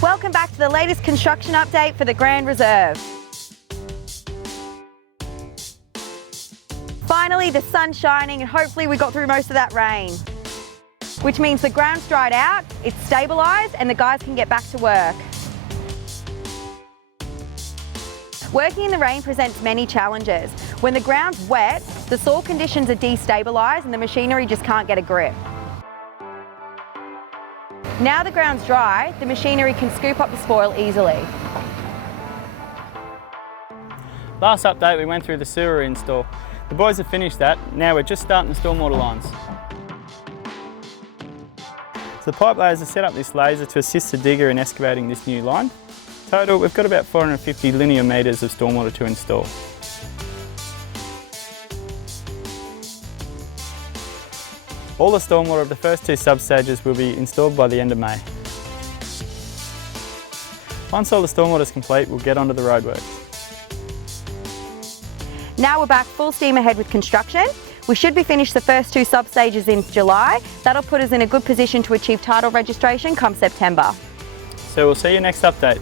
Welcome back to the latest construction update for the Grand Reserve. Finally, the sun's shining and hopefully we got through most of that rain. Which means the ground's dried out, it's stabilised and the guys can get back to work. Working in the rain presents many challenges. When the ground's wet, the soil conditions are destabilised and the machinery just can't get a grip. Now the ground's dry, the machinery can scoop up the spoil easily. Last update we went through the sewer install. The boys have finished that, now we're just starting the stormwater lines. So the pipe layers have set up this laser to assist the digger in excavating this new line. Total, we've got about 450 linear metres of stormwater to install. All the stormwater of the first two substages will be installed by the end of May. Once all the stormwater is complete, we'll get onto the roadworks. Now we're back full steam ahead with construction. We should be finished the first two substages in July. That'll put us in a good position to achieve title registration come September. So we'll see you next update.